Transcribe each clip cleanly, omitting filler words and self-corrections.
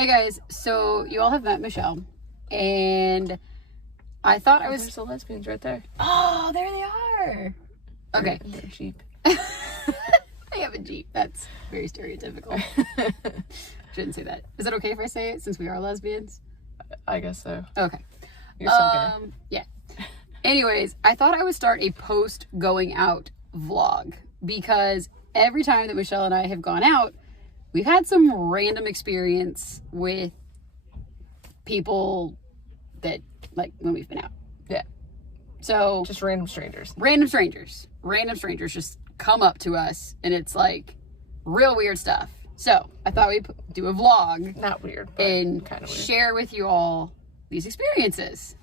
Hey guys, so you all have met Michelle, and I thought I was... There's the lesbians right there. Oh, there they are! Okay. They're Jeep. They have a Jeep. That's very stereotypical. Shouldn't say that. Is it okay if I say it, since we are lesbians? I guess so. Okay. You're so gay. Yeah. Anyways, I thought I would start a post-going out vlog, because every time that Michelle and I have gone out, we've had some random experience with people that, like, when we've been out. Yeah. So... just random strangers. Random strangers just come up to us, and it's, like, real weird stuff. So, I thought we'd do a vlog. Not weird, but and kind of weird. Share with you all these experiences.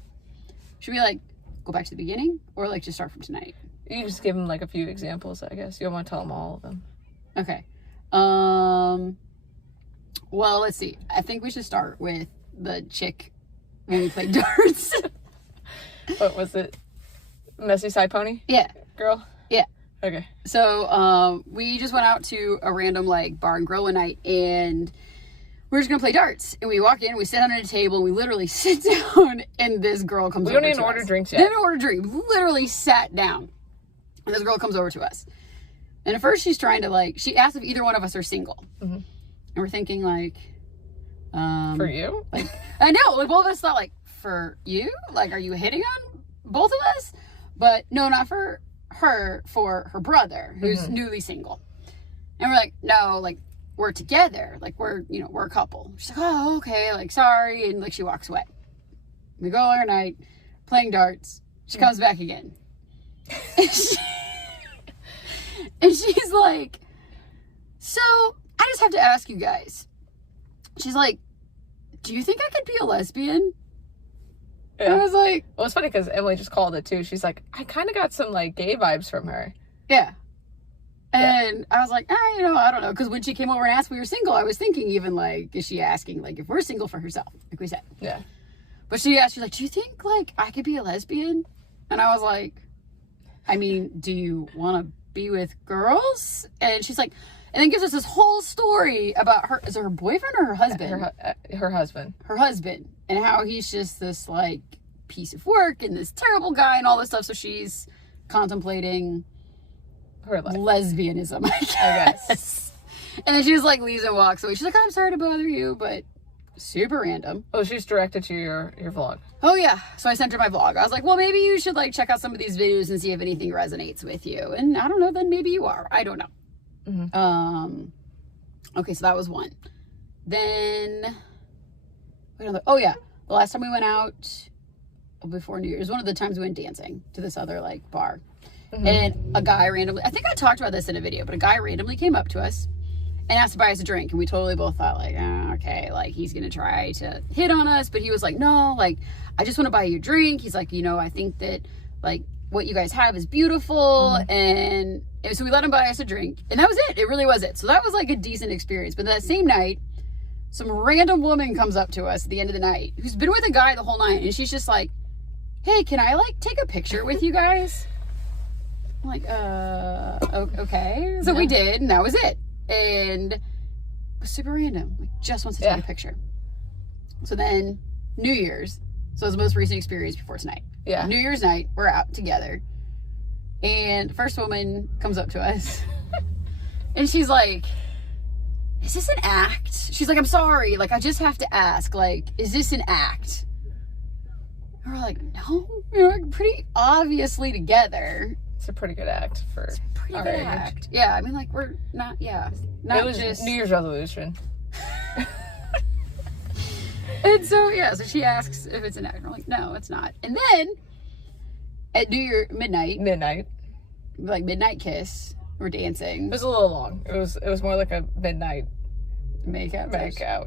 Should we, like, go back to the beginning? Or, like, just start from tonight? You just give them, like, a few examples, I guess. You don't want to tell them all of them. Okay. Well, let's see. I think we should start with the chick when we played darts. What was it? Messy Side Pony? Yeah. Girl? Yeah. Okay. So, we just went out to a random, like, bar and grill one night, and we're just gonna play darts. And we walk in, we sit down at a table, and we literally sit down, and this girl comes over to us. We don't even order drinks yet. We didn't order drinks. We literally sat down, and this girl comes over to us. And at first, she's trying to, like, she asked if either one of us are single. Mm-hmm. And we're thinking, like... for you? Like, I know, like, both of us thought, like, for you? Like, are you hitting on both of us? But, no, not for her, for her brother, who's newly single. And we're like, no, like, we're together. Like, we're a couple. She's like, oh, okay, like, sorry. And, like, she walks away. We go all night, playing darts. She comes back again. And she's like, so, I just have to ask you guys. She's like, do you think I could be a lesbian? Yeah. And I was like... Well, it's funny because Emily just called it, too. She's like, I kind of got some, like, gay vibes from her. Yeah. And I was like, I don't know. Because when she came over and asked if we were single, I was thinking even, like, is she asking, like, if we're single for herself? Like we said. Yeah. But she asked, she's like, do you think, like, I could be a lesbian? And I was like, I mean, do you want to be with girls? And she's like... And then gives us this whole story about her... Is it her boyfriend or her husband? Her husband. Her husband. And how he's just this, like, piece of work and this terrible guy and all this stuff. So she's contemplating her life. Lesbianism, I guess. And then she just, like, leaves and walks away. She's like, I'm sorry to bother you, but super random. Oh, she's directed to your vlog. Oh, yeah. So I sent her my vlog. I was like, well, maybe you should, like, check out some of these videos and see if anything resonates with you. And I don't know, then maybe you are. I don't know. Okay, so that was one. Then, oh yeah, the last time we went out, before New Year's, one of the times we went dancing to this other, like, bar. And a guy randomly, I think I talked about this in a video, but a guy randomly came up to us and asked to buy us a drink. And we totally both thought, like, oh, okay, like, he's gonna try to hit on us. But he was like, no, like, I just want to buy you a drink. He's like, I think that, like, what you guys have is beautiful. And so we let him buy us a drink, and that was it. It really was it. So that was, like, a decent experience. But that same night, some random woman comes up to us at the end of the night who's been with a guy the whole night, and she's just like, hey, can I, like, take a picture with you guys? I'm like, okay. So we did, and that was it. And it was super random. Like, just wants to take a picture. So then, New Year's. So it was the most recent experience before tonight. Yeah. New Year's night, we're out together. And the first woman comes up to us. And she's like, is this an act? She's like, I'm sorry. Like, I just have to ask. Like, is this an act? And we're like, no. We're pretty obviously together. It's a pretty good act for It's a pretty our good age. act. Yeah, I mean, like, we're not, Not it was just... New Year's resolution. And so, so she asks if it's an act. We're like, no, it's not. And then, at midnight, like, midnight kiss, we're dancing. It was a little long. It was more like a midnight Make-out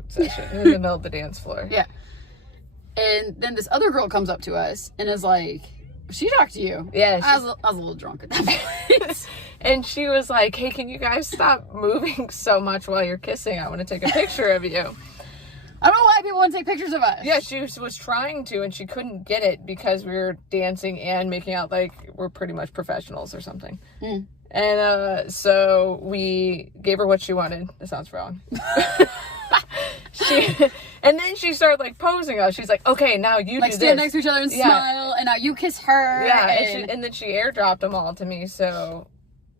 session in the middle of the dance floor. Yeah. And then this other girl comes up to us and is like, she talked to you. Yeah. I was a little drunk at that point. And she was like, hey, can you guys stop moving so much while you're kissing? I want to take a picture of you. I don't know why people want to take pictures of us. Yeah, she was trying to, and she couldn't get it because we were dancing and making out like we're pretty much professionals or something. And so we gave her what she wanted. That sounds wrong. And then she started like posing us. She's like, okay, now you like do stand this. next to each other and smile, and now you kiss her. Yeah, and then she airdropped them all to me. So,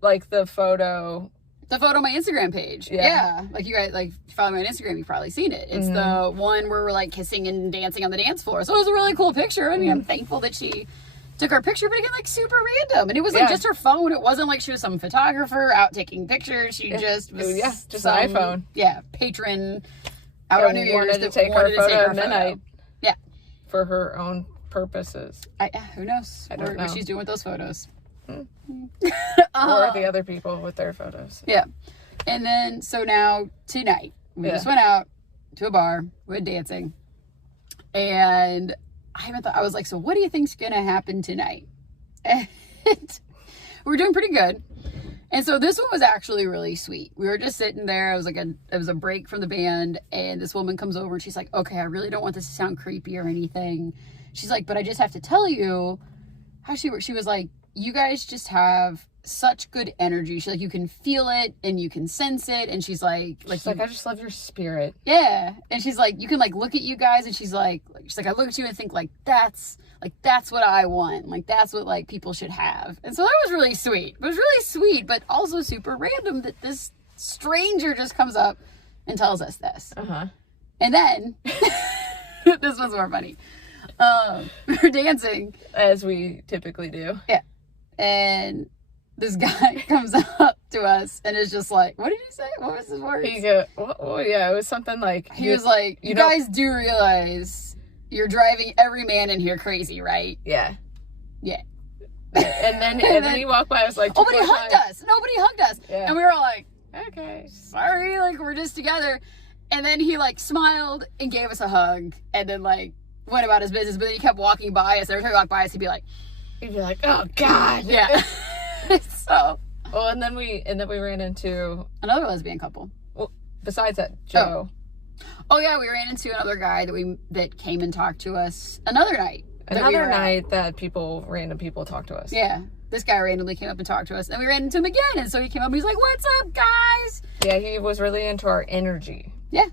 like the photo on my Instagram page. Yeah. Like you guys, like follow me on Instagram, you've probably seen it. It's the one where we're like kissing and dancing on the dance floor. So it was a really cool picture. I mean, I'm thankful that she took our picture, but again, like super random. And it was like just her phone. It wasn't like she was some photographer out taking pictures. She just was just an iPhone. Yeah, patron out on New Year's wanted to take her photo at midnight. Yeah. For her own purposes. Who knows? I don't know what she's doing with those photos. Or the other people with their photos. Yeah. And then, so now, tonight, we just went out to a bar, we went dancing, and I was like, so what do you think's gonna happen tonight? And we're doing pretty good. And so this one was actually really sweet. We were just sitting there. It was a break from the band, and this woman comes over and she's like, okay, I really don't want this to sound creepy or anything. She's like, but I just have to tell you how she was like, you guys just have such good energy. She's like, you can feel it and you can sense it. And she's like, I just love your spirit. Yeah. And she's like, you can like look at you guys, and she's like, I look at you and think that's what I want. Like, that's what like people should have. And so that was really sweet. It was really sweet, but also super random that this stranger just comes up and tells us this. And then this was more funny. We were dancing, as we typically do. Yeah. And this guy comes up to us and is just like, what did he say? What was his words? It was something like... He was like, you guys do realize you're driving every man in here crazy, right? Yeah. Yeah. And then he walked by us like... Nobody hugged us. Yeah. And we were all like, okay. Sorry, like, we're just together. And then he like smiled and gave us a hug and then like went about his business. But then he kept walking by us. Every time he walked by us, he'd be like, oh God. Yeah. So. Well, and then we ran into another lesbian couple. Well, besides that, Joe. Oh yeah, we ran into another guy that came and talked to us another night. Another night that random people talked to us. Yeah. This guy randomly came up and talked to us. And we ran into him again. And so he came up and he's like, what's up, guys? Yeah, he was really into our energy. Yeah.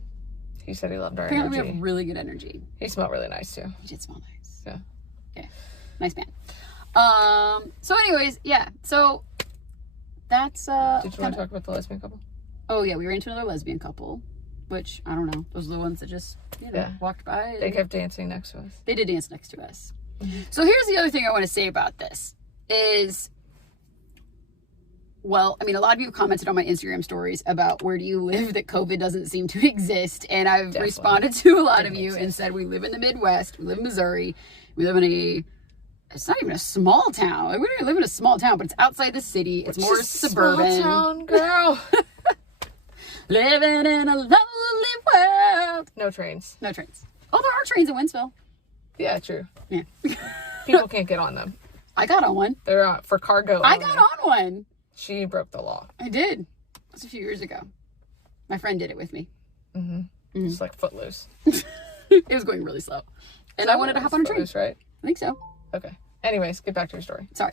He said he loved our Apparently energy. We have really good energy. He smelled really nice too. He did smell nice. Yeah. Yeah. Nice man. So anyways, yeah. So that's Did you want to talk about the lesbian couple? Oh yeah, we ran into another lesbian couple, which I don't know. Those are the ones that just walked by. They kept dancing next to us. They did dance next to us. Mm-hmm. So here's the other thing I want to say about this is, well, I mean, a lot of you commented on my Instagram stories about where do you live that COVID doesn't seem to exist. And I've responded to a lot of you and said, we live in the Midwest. We live in Missouri. We live in it's not even a small town. We don't even live in a small town, but it's outside the city. It's more suburban. Small town girl. Living in a lonely world. No trains. No trains. Oh, there are trains in Winsville. Yeah, true. Yeah. People can't get on them. I got on one. They're for cargo. I got on one. She broke the law. I did. It was a few years ago. My friend did it with me. It's like Footloose. It was going really slow. And I wanted to hop on a train. Right? I think so. Okay. Anyways, get back to your story. Sorry.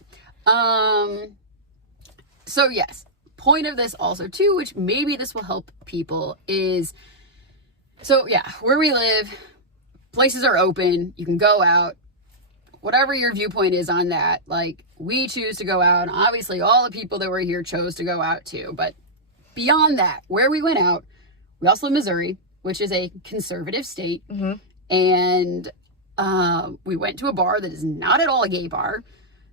So yes, point of this also too, which maybe this will help people is, so yeah, where we live, places are open. You can go out. Whatever your viewpoint is on that, like we choose to go out. And obviously all the people that were here chose to go out too. But beyond that, where we went out, we also live in Missouri, which is a conservative state. And we went to a bar that is not at all a gay bar.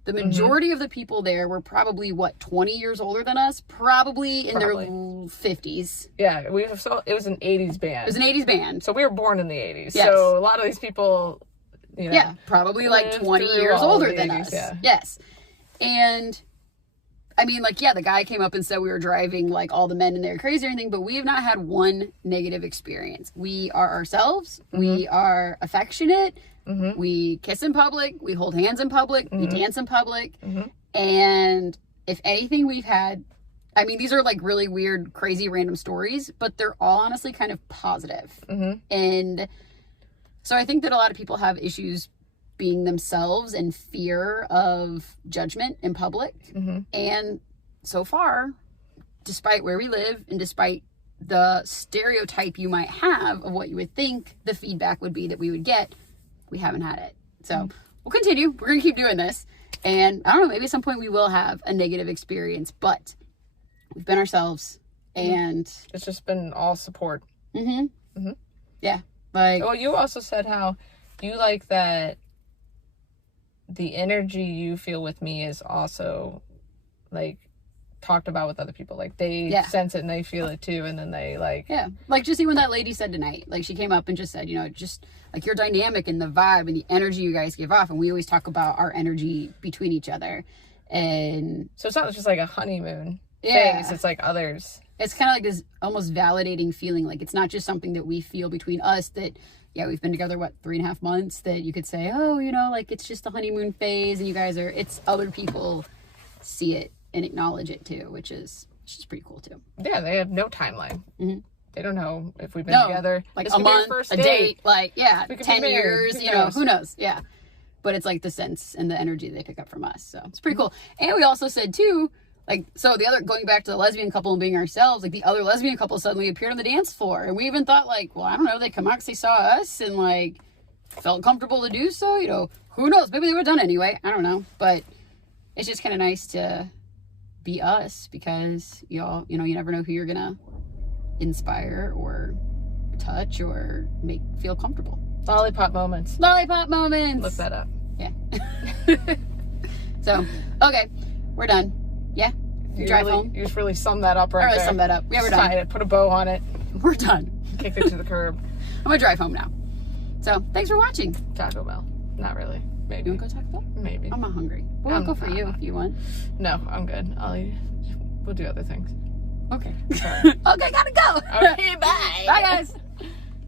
The majority of the people there were probably 20 years older than us, probably in their 50s. Yeah, it was an 80s band. It was an 80s band. So we were born in the 80s. Yes. So a lot of these people, probably like 20 years older than us. Yeah. Yes. And I mean, like, yeah, the guy came up and said we were driving like all the men in there crazy or anything, but we have not had one negative experience. We are ourselves. We are affectionate. We kiss in public. We hold hands in public. We dance in public. And if anything, we've had, I mean, these are like really weird, crazy, random stories, but they're all honestly kind of positive. And so I think that a lot of people have issues being themselves and fear of judgment in public. And so far, despite where we live and despite the stereotype you might have of what you would think the feedback would be that we would get, we haven't had it. So we'll continue. We're going to keep doing this. And I don't know, maybe at some point we will have a negative experience, but we've been ourselves, and it's just been all support. Yeah. Like, well, you also said how you like that the energy you feel with me is also like talked about with other people. Like they sense it and they feel it too, and then they like like just even that lady said tonight, like she came up and just said, you know, just like your dynamic and the vibe and the energy you guys give off, and we always talk about our energy between each other, and so it's not just like a honeymoon phase, it's like others. It's kind of like this almost validating feeling, like it's not just something that we feel between us that we've been together 3.5 months, that you could say, oh, you know, like it's just the honeymoon phase and you guys are, it's other people see it and acknowledge it too, which is pretty cool too. Yeah, they have no timeline. They don't know if we've been together like a month, a date, like 10 years, you know, who knows? Yeah, but it's like the sense and the energy they pick up from us, so it's pretty cool. And we also said too, like, so the other, going back to the lesbian couple and being ourselves, like the other lesbian couple suddenly appeared on the dance floor, and we even thought like, well, I don't know, they come out because they saw us and like felt comfortable to do so, you know, who knows, maybe they would have done anyway, I don't know, but it's just kind of nice to be us, because y'all, you know, you never know who you're gonna inspire or touch or make feel comfortable. Lollipop moments. Look that up. Yeah. So okay, we're done. Yeah, you drive really, home. You just really summed that up right there. Sum that up. Yeah, we're just done. It, put a bow on it. We're done. Kicked it to the curb. I'm gonna drive home now. So thanks for watching. Taco Bell. Not really. Maybe. You wanna go Taco Bell? Maybe. I'm not hungry. We'll go for you if you want. No, I'm good. We'll do other things. Okay. Okay, gotta go. Okay, bye. Bye, guys.